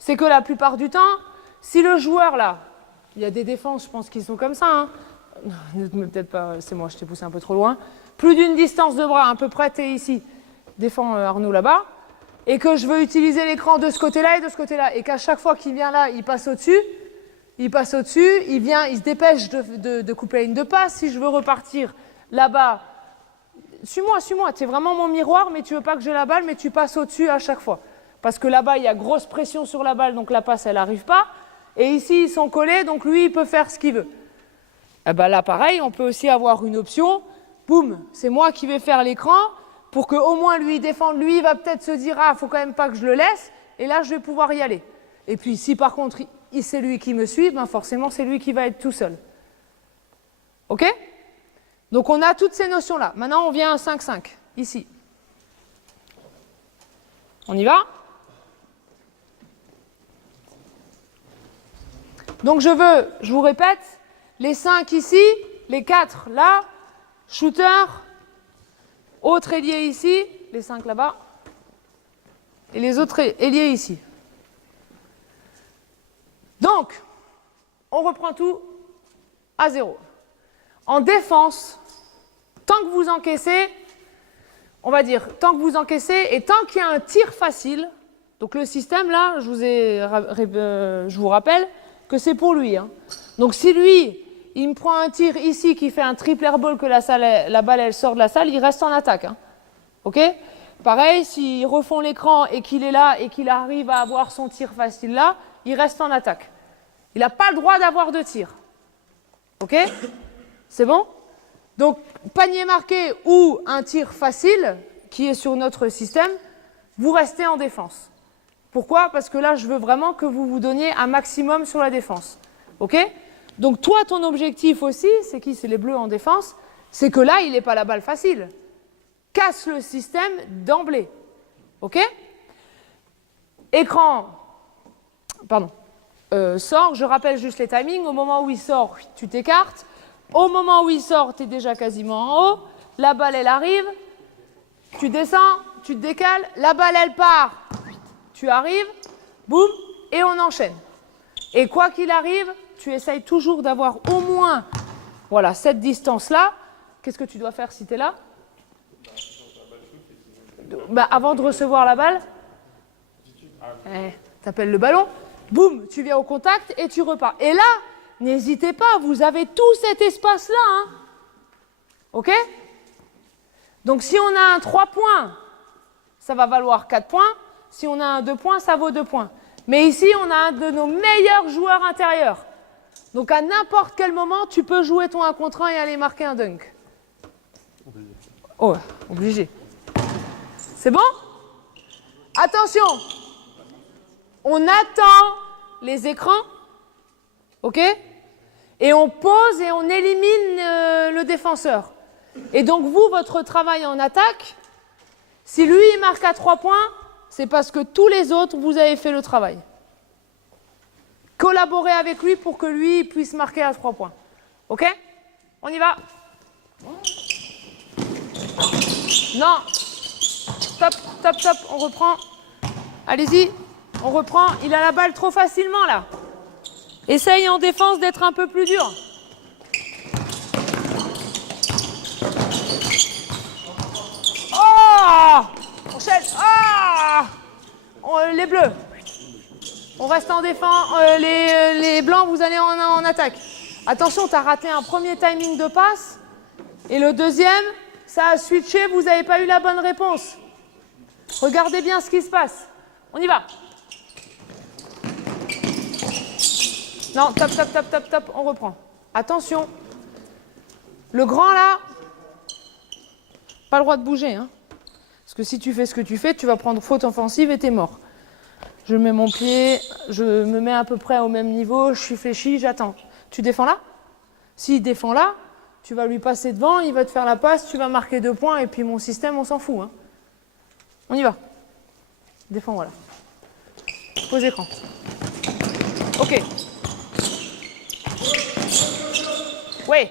c'est que la plupart du temps, si le joueur là, il y a des défenses, je pense qu'ils sont comme ça, hein. Peut-être pas, c'est moi, je t'ai poussé un peu trop loin. Plus d'une distance de bras, à peu près, tu es ici, défends Arnaud là-bas, et que je veux utiliser l'écran de ce côté-là et de ce côté-là, et qu'à chaque fois qu'il vient là, il passe au-dessus, il vient, il se dépêche de couper la ligne de passe. Si je veux repartir là-bas, suis-moi, tu es vraiment mon miroir, mais tu veux pas que j'ai la balle, mais tu passes au-dessus à chaque fois. Parce que là-bas, il y a grosse pression sur la balle, donc la passe, elle n'arrive pas. Et ici, ils sont collés, donc lui, il peut faire ce qu'il veut. Et ben là, pareil, on peut aussi avoir une option. Boum, c'est moi qui vais faire l'écran pour qu'au moins lui défende. Lui, il va peut-être se dire, ah, il faut quand même pas que je le laisse. Et là, je vais pouvoir y aller. Et puis, si par contre, c'est lui qui me suit, ben forcément, c'est lui qui va être tout seul. OK? Donc, on a toutes ces notions-là. Maintenant, on vient à 5-5, ici. On y va? Donc, je vous répète, les 5 ici, les 4 là, shooter, autre ailier ici, les 5 là-bas, et les autres ailiers ici. Donc, on reprend tout à 0. En défense, tant que vous encaissez, on va dire, tant que vous encaissez et tant qu'il y a un tir facile, donc le système là, je vous rappelle que c'est pour lui, hein. Donc si lui, il me prend un tir ici qui fait un triple airball que la balle elle sort de la salle, il reste en attaque, hein. OK? Pareil, s'ils refont l'écran et qu'il est là et qu'il arrive à avoir son tir facile là, il reste en attaque. Il n'a pas le droit d'avoir de tir. OK? C'est bon? Donc, panier marqué ou un tir facile, qui est sur notre système, vous restez en défense. Pourquoi? Parce que là, je veux vraiment que vous vous donniez un maximum sur la défense. OK? Donc, toi, ton objectif aussi, c'est qui? C'est les bleus en défense, c'est que là, il n'est pas la balle facile. Casse le système d'emblée. OK? Écran, pardon, sort, je rappelle juste les timings. Au moment où il sort, tu t'écartes. Au moment où il sort, tu es déjà quasiment en haut. La balle, elle arrive. Tu descends, tu te décales. La balle, elle part. Tu arrives. Boum. Et on enchaîne. Et quoi qu'il arrive, tu essayes toujours d'avoir au moins voilà, cette distance-là. Qu'est-ce que tu dois faire si tu es là? Bah, avant de recevoir la balle, tu appelles le ballon. Boum, tu viens au contact et tu repars. Et là, n'hésitez pas, vous avez tout cet espace-là. Hein. OK? Donc, si on a un 3 points, ça va valoir 4 points. Si on a un 2 points, ça vaut 2 points. Mais ici, on a un de nos meilleurs joueurs intérieurs. Donc, à n'importe quel moment, tu peux jouer ton 1 contre 1 et aller marquer un dunk. Oh, obligé. C'est bon? Attention! On attend les écrans. OK? Et on pose et on élimine le défenseur. Et donc vous, votre travail en attaque, si lui il marque à 3 points, c'est parce que tous les autres, vous avez fait le travail. Collaborez avec lui pour que lui puisse marquer à 3 points. OK? On y va. Non. Stop, stop, stop, on reprend. Allez-y, on reprend. Il a la balle trop facilement là. Essaye en défense d'être un peu plus dur. Oh! Enchaîne. Ah! Les bleus. On reste en défense. Les blancs, vous allez en attaque. Attention, tu as raté un premier timing de passe. Et le deuxième, ça a switché, vous n'avez pas eu la bonne réponse. Regardez bien ce qui se passe. On y va. Non, top, top, top, top, top, on reprend. Attention. Le grand là, pas le droit de bouger. Hein. Parce que si tu fais ce que tu fais, tu vas prendre faute offensive et t'es mort. Je mets mon pied, je me mets à peu près au même niveau, je suis fléchi, j'attends. Tu défends là? S'il défend là, tu vas lui passer devant, il va te faire la passe, tu vas marquer 2 points et puis mon système, on s'en fout. Hein. On y va. Défends, voilà. Pose écran. OK. Oui.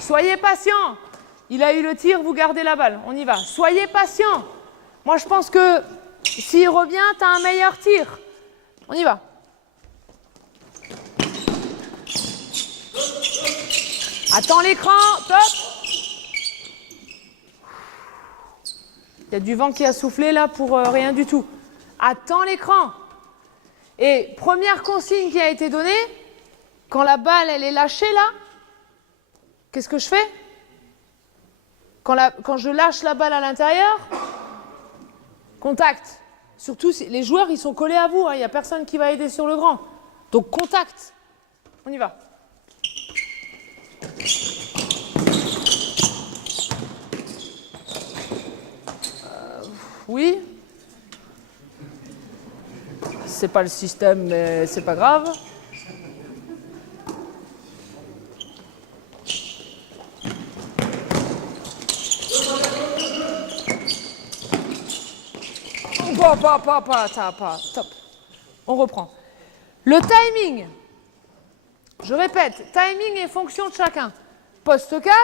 Soyez patient. Il a eu le tir, vous gardez la balle. On y va. Soyez patient. Moi, je pense que S'il revient, tu as un meilleur tir. On y va. Attends l'écran, top. Il y a du vent qui a soufflé là pour rien du tout. Attends l'écran. Et première consigne qui a été donnée, quand la balle elle est lâchée là, qu'est-ce que je fais? Quand je lâche la balle à l'intérieur, contact. Surtout si les joueurs ils sont collés à vous, il n'y a personne qui va aider sur le grand. Donc contact. On y va. Oui. C'est pas le système, mais c'est pas grave. Top. On reprend. Le timing. Je répète, timing est fonction de chacun. Poste 4.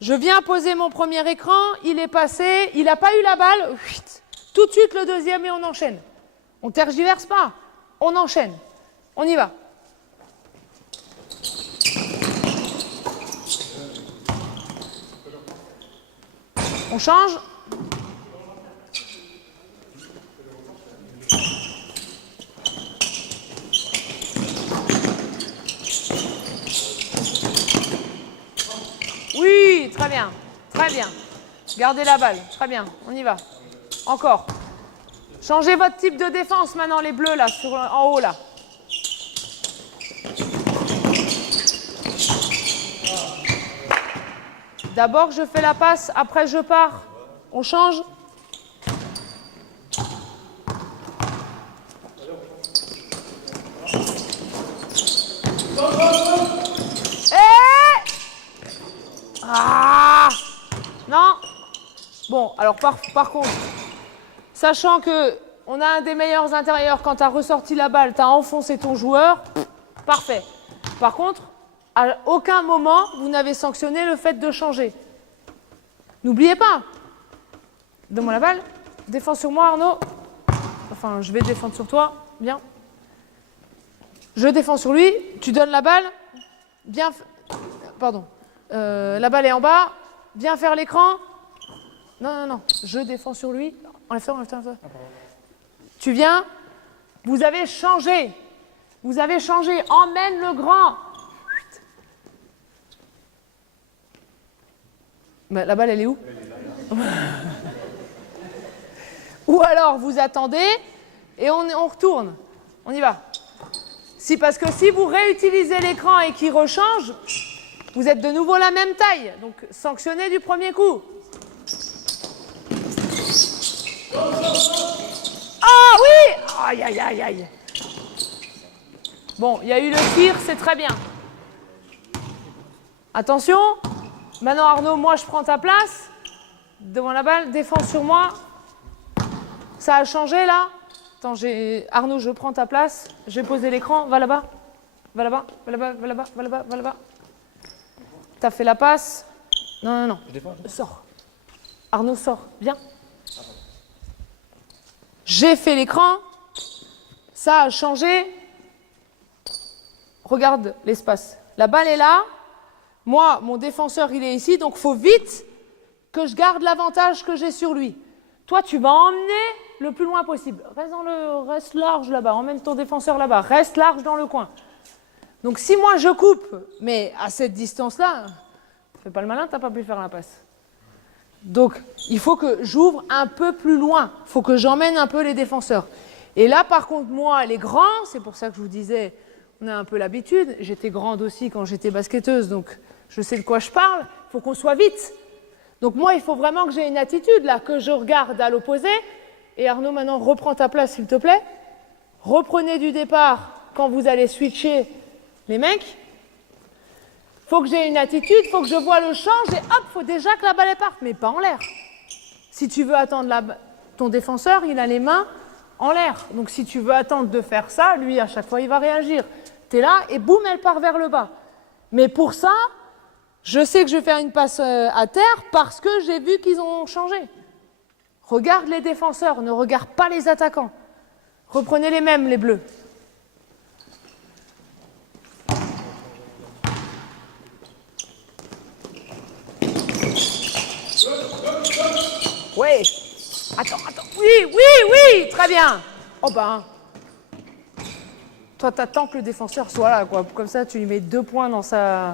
Je viens poser mon premier écran, il est passé, il n'a pas eu la balle, tout de suite le deuxième et on enchaîne. On ne tergiverse pas, on enchaîne. On y va. On change. Oui, très bien, très bien. Gardez la balle, très bien, on y va. Encore. Changez votre type de défense maintenant, les bleus là, en haut là. D'abord je fais la passe, après je pars. On change. Ah non. Bon, alors par contre, sachant que on a un des meilleurs intérieurs, quand tu as ressorti la balle, tu as enfoncé ton joueur, parfait. Par contre, à aucun moment, vous n'avez sanctionné le fait de changer. N'oubliez pas. Donne-moi la balle. Défends sur moi, Arnaud. Enfin, je vais défendre sur toi. Bien. Je défends sur lui. Tu donnes la balle. Bien. Pardon. La balle est en bas. Viens faire l'écran. Non. Je défends sur lui. Enlève-toi. Tu viens. Vous avez changé. Emmène le grand. Mais la balle, elle est où? Ou alors, vous attendez et on retourne. On y va. Parce que si vous réutilisez l'écran et qu'il rechange, vous êtes de nouveau la même taille. Donc, sanctionnez du premier coup. Ah oui! Aïe. Bon, il y a eu le tir, c'est très bien. Attention. Maintenant, Arnaud, moi, je prends ta place. Devant la balle, défends sur moi. Ça a changé, là? Attends, Arnaud, je prends ta place. J'ai posé l'écran. Va là-bas. Va là-bas. T'as fait la passe. Non. Sors. Arnaud, sors. Viens. J'ai fait l'écran. Ça a changé. Regarde l'espace. La balle est là. Moi, mon défenseur, il est ici. Donc, il faut vite que je garde l'avantage que j'ai sur lui. Toi, tu vas emmener le plus loin possible. Reste large là-bas. Emmène ton défenseur là-bas. Reste large dans le coin. Donc, si moi, je coupe, mais à cette distance-là, fais pas le malin, tu n'as pas pu faire la passe. Donc, il faut que j'ouvre un peu plus loin. Il faut que j'emmène un peu les défenseurs. Et là, par contre, moi, les grands, c'est pour ça que je vous disais, on a un peu l'habitude. J'étais grande aussi quand j'étais basketteuse, donc je sais de quoi je parle. Il faut qu'on soit vite. Donc, moi, il faut vraiment que j'ai une attitude, là, que je regarde à l'opposé. Et Arnaud, maintenant, reprends ta place, s'il te plaît. Reprenez du départ quand vous allez switcher les mecs. Il faut que j'ai une attitude, il faut que je vois le change et hop, il faut déjà que la balle parte, mais pas en l'air. Si tu veux attendre ton défenseur, il a les mains en l'air. Donc si tu veux attendre de faire ça, lui, à chaque fois, il va réagir. Tu es là et boum, elle part vers le bas. Mais pour ça, je sais que je vais faire une passe à terre parce que j'ai vu qu'ils ont changé. Regarde les défenseurs, ne regarde pas les attaquants. Reprenez les mêmes, les bleus. Oui. Attends. Oui, très bien. Oh ben. Toi, t'attends que le défenseur soit là, quoi. Comme ça, tu lui mets 2 points dans sa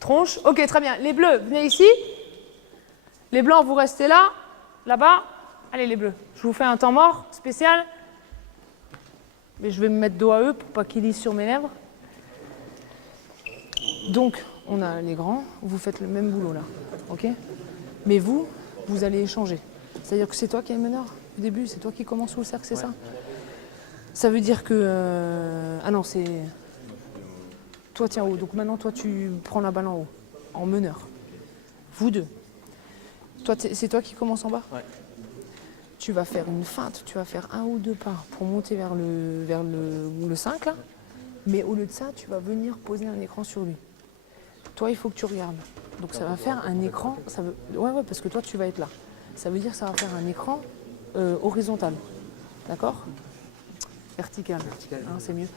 tronche. Ok, très bien. Les bleus, venez ici. Les blancs, vous restez là, là-bas. Allez, les bleus. Je vous fais un temps mort spécial. Mais je vais me mettre dos à eux pour pas qu'ils lisent sur mes lèvres. Donc, on a les grands. Vous faites le même boulot, là. Ok? Mais vous allez échanger. C'est-à-dire que c'est toi qui es le meneur au début, c'est toi qui commences sous le cercle, c'est ça? Ça veut dire que... Ah non, c'est... Toi, tiens haut. Donc maintenant, toi, tu prends la balle en haut, en meneur. Vous deux. Toi, c'est toi qui commence en bas? Ouais. Tu vas faire une feinte, tu vas faire 1 ou 2 pas pour monter vers le 5, là. Mais au lieu de ça, tu vas venir poser un écran sur lui. Toi, il faut que tu regardes. Donc ça va faire un écran... Ouais, parce que toi, tu vas être là. Ça veut dire que ça va faire un écran horizontal. D'accord? Vertical. Hein, c'est mieux.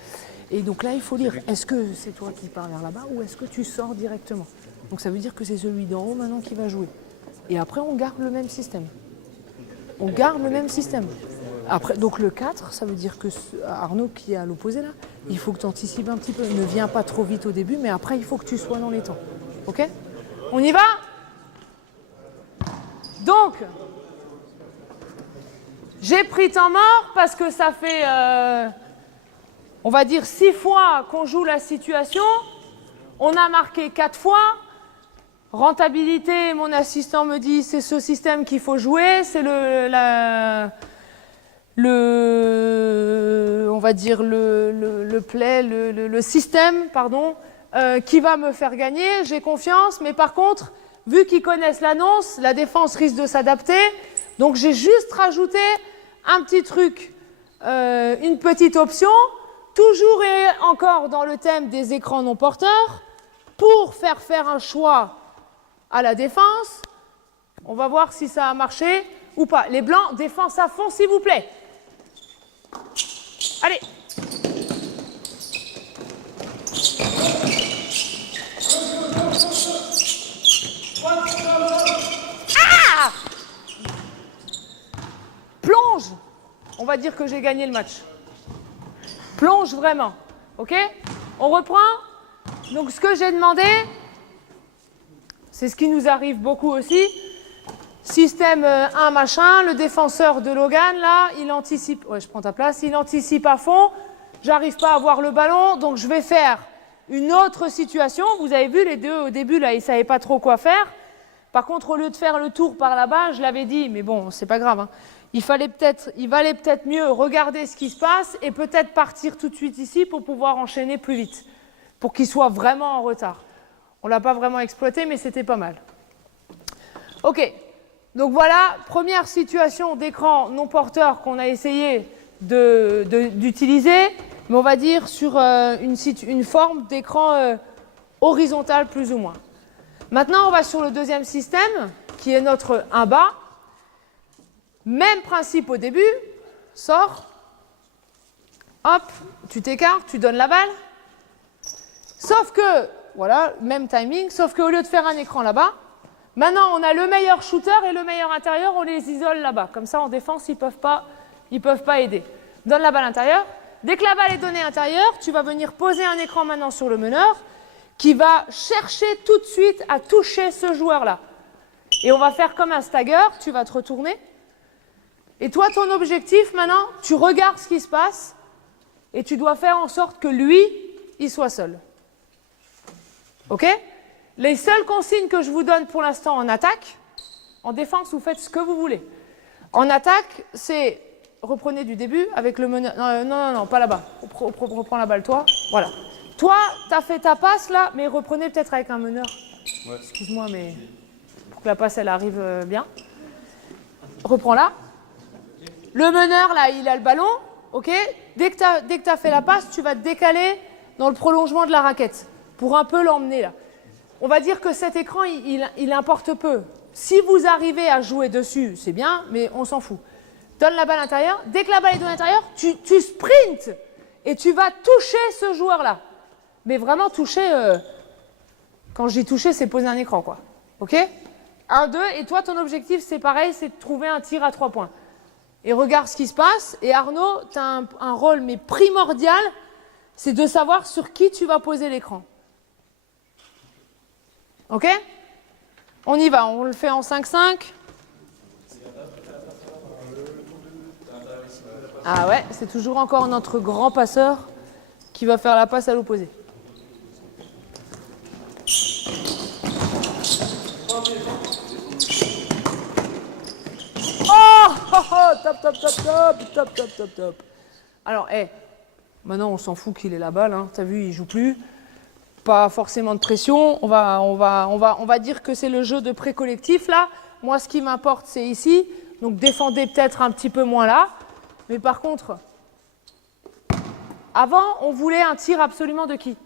Et donc là, il faut lire. Est-ce que c'est toi qui pars vers là-bas ou est-ce que tu sors directement? Donc ça veut dire que c'est celui d'en haut maintenant qui va jouer. Et après, on garde le même système. On garde le même système. Après, donc le 4, ça veut dire que Arnaud qui est à l'opposé là, il faut que tu anticipes un petit peu. Ne viens pas trop vite au début, mais après, il faut que tu sois dans les temps. Ok? On y va? Donc, j'ai pris temps mort parce que ça fait, on va dire, 6 fois qu'on joue la situation. On a marqué 4 fois. Rentabilité, mon assistant me dit, c'est ce système qu'il faut jouer. C'est on va dire, le système, pardon, qui va me faire gagner. J'ai confiance, mais par contre, vu qu'ils connaissent l'annonce, la défense risque de s'adapter. Donc j'ai juste rajouté un petit truc, une petite option, toujours et encore dans le thème des écrans non porteurs, pour faire un choix à la défense. On va voir si ça a marché ou pas. Les blancs, défense à fond, s'il vous plaît. Allez. Ah! Plonge. On va dire que j'ai gagné le match. Plonge vraiment. Ok? On reprend. Donc ce que j'ai demandé, c'est ce qui nous arrive beaucoup aussi. Système 1 machin, le défenseur de Logan, là, il anticipe. Ouais, je prends ta place. Il anticipe à fond. J'arrive pas à voir le ballon, donc je vais faire une autre situation. Vous avez vu, les deux, au début, là, ils ne savaient pas trop quoi faire. Par contre, au lieu de faire le tour par là-bas, je l'avais dit, mais bon, c'est pas grave. Hein. Il valait peut-être mieux regarder ce qui se passe et peut-être partir tout de suite ici pour pouvoir enchaîner plus vite, pour qu'il soit vraiment en retard. On ne l'a pas vraiment exploité, mais c'était pas mal. Ok, donc voilà, première situation d'écran non porteur qu'on a essayé d'utiliser, mais on va dire sur une forme d'écran horizontal plus ou moins. Maintenant, on va sur le deuxième système, qui est notre 1 bas. Même principe au début, sors, hop, tu t'écartes, tu donnes la balle. Sauf que, voilà, même timing, sauf qu'au lieu de faire un écran là-bas, maintenant on a le meilleur shooter et le meilleur intérieur, on les isole là-bas. Comme ça, en défense, ils peuvent pas aider. Donne la balle intérieure. Dès que la balle est donnée intérieure, tu vas venir poser un écran maintenant sur le meneur qui va chercher tout de suite à toucher ce joueur-là. Et on va faire comme un stagger, tu vas te retourner. Et toi, ton objectif maintenant, tu regardes ce qui se passe et tu dois faire en sorte que lui, il soit seul. Ok? Les seules consignes que je vous donne pour l'instant en attaque, en défense, vous faites ce que vous voulez. En attaque, c'est reprenez du début avec le meneur. Non, pas là-bas. Reprends la balle, toi. Voilà. Toi, tu as fait ta passe là, mais reprenez peut-être avec un meneur. Ouais. Excuse-moi, mais pour que la passe, elle arrive bien. Reprends là. Le meneur, là, il a le ballon. Ok? Dès que tu as fait la passe, tu vas te décaler dans le prolongement de la raquette pour un peu l'emmener là. On va dire que cet écran, il importe peu. si vous arrivez à jouer dessus, c'est bien, mais on s'en fout. Donne la balle à l'intérieur. Dès que la balle est dans l'intérieur, tu sprintes et tu vas toucher ce joueur-là. Mais vraiment toucher, quand je dis toucher, c'est poser un écran, quoi. Ok? 1, 2, et toi, ton objectif, c'est pareil, c'est de trouver un tir à 3 points. Et regarde ce qui se passe. Et Arnaud, tu as un rôle, mais primordial, c'est de savoir sur qui tu vas poser l'écran. Ok? On y va, on le fait en 5-5. Ah ouais, c'est toujours encore notre grand passeur qui va faire la passe à l'opposé. Top, top, top, top, top, top, top, top. Alors, maintenant on s'en fout qu'il ait la balle, hein. T'as vu, il joue plus. Pas forcément de pression. On va dire que c'est le jeu de pré-collectif là. Moi, ce qui m'importe, c'est ici. Donc, défendez peut-être un petit peu moins là. Mais par contre, avant, on voulait un tir absolument de qui?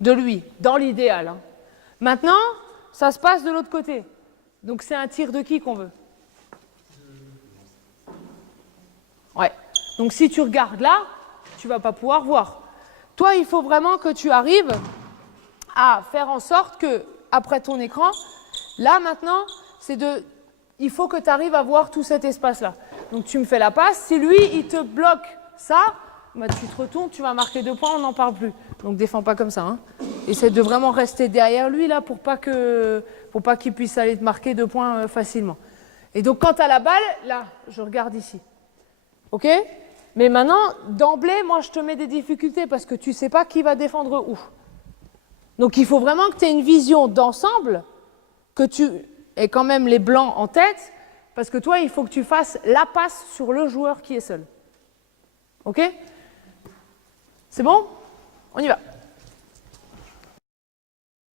De lui, dans l'idéal. Hein. Maintenant, ça se passe de l'autre côté. Donc, c'est un tir de qui qu'on veut? Ouais. Donc, si tu regardes là, tu ne vas pas pouvoir voir. Toi, il faut vraiment que tu arrives à faire en sorte que, après ton écran, là, maintenant, il faut que tu arrives à voir tout cet espace-là. Donc, tu me fais la passe. Si lui, il te bloque ça, bah, tu te retournes, tu vas marquer 2 points, on n'en parle plus. Donc, défends pas comme ça. Hein. Essaie de vraiment rester derrière lui, là, pour pas qu'il puisse aller te marquer 2 points facilement. Et donc, quand tu as la balle, là, je regarde ici. OK? Mais maintenant, d'emblée, moi, je te mets des difficultés parce que tu ne sais pas qui va défendre où. Donc, il faut vraiment que tu aies une vision d'ensemble, que tu aies quand même les blancs en tête, parce que toi, il faut que tu fasses la passe sur le joueur qui est seul. OK? C'est bon? On y va.